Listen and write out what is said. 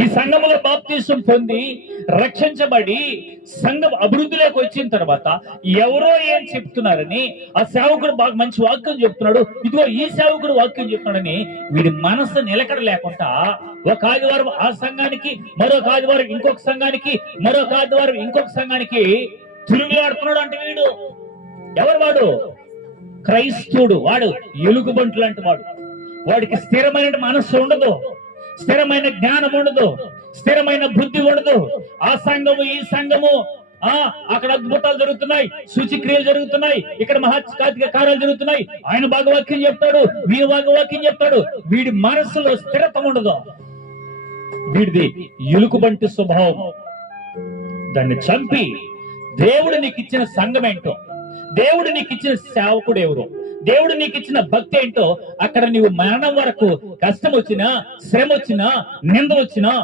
ఈ సంఘములో బాప్తీసం పొంది రక్షించబడి సంఘం అభివృద్ధిలోకి వచ్చిన తర్వాత ఎవరో ఏం చెప్తున్నారని ఆ సేవకుడు బాగా మంచి వాక్యం చెప్తున్నాడు, ఇదిగో ఈ సేవకుడు వాక్యం చెప్తున్నాడని వీడి మనసు నిలకడ లేకుండా ఒక ఆదివారం ఆ సంఘానికి, మరొక ఆదివారం ఇంకొక సంఘానికి, మరొక ఆదివారం ఇంకొక సంఘానికి తిరుగులాడుతున్నాడు. అంటే వీడు ఎవరు? వాడు క్రైస్తవుడు. వాడు ఎలుగుబంటు లాంటి వాడు. వాడికి స్థిరమైన మనస్సు ఉండదు, స్థిరమైన జ్ఞానం ఉండదు, స్థిరమైన బుద్ధి ఉండదు. ఆ సంఘము ఈ సంఘము, అక్కడ అద్భుతాలు జరుగుతున్నాయి, సూచిక్రియలు జరుగుతున్నాయి, ఇక్కడ మహత్కార్య కార్యాలు జరుగుతున్నాయి, ఆయన భాగవాక్యం చెప్తాడు, వీడి భాగవాక్యం చెప్తాడు. వీడి మనస్సులో స్థిరత్వం ఉండదు. వీడిది ఎలుగుబంటి స్వభావం. దాన్ని చంపి దేవుడు నీకు ఇచ్చిన సంఘం ఏంటో, దేవుడు నీకు ఇచ్చిన సేవకుడు ఎవరో, దేవుడు నీకు ఇచ్చిన భక్తి ఏంటో అక్కడ నీవు మరణం వరకు కష్టం వచ్చినా, శ్రమ వచ్చినా, నింద వచ్చినా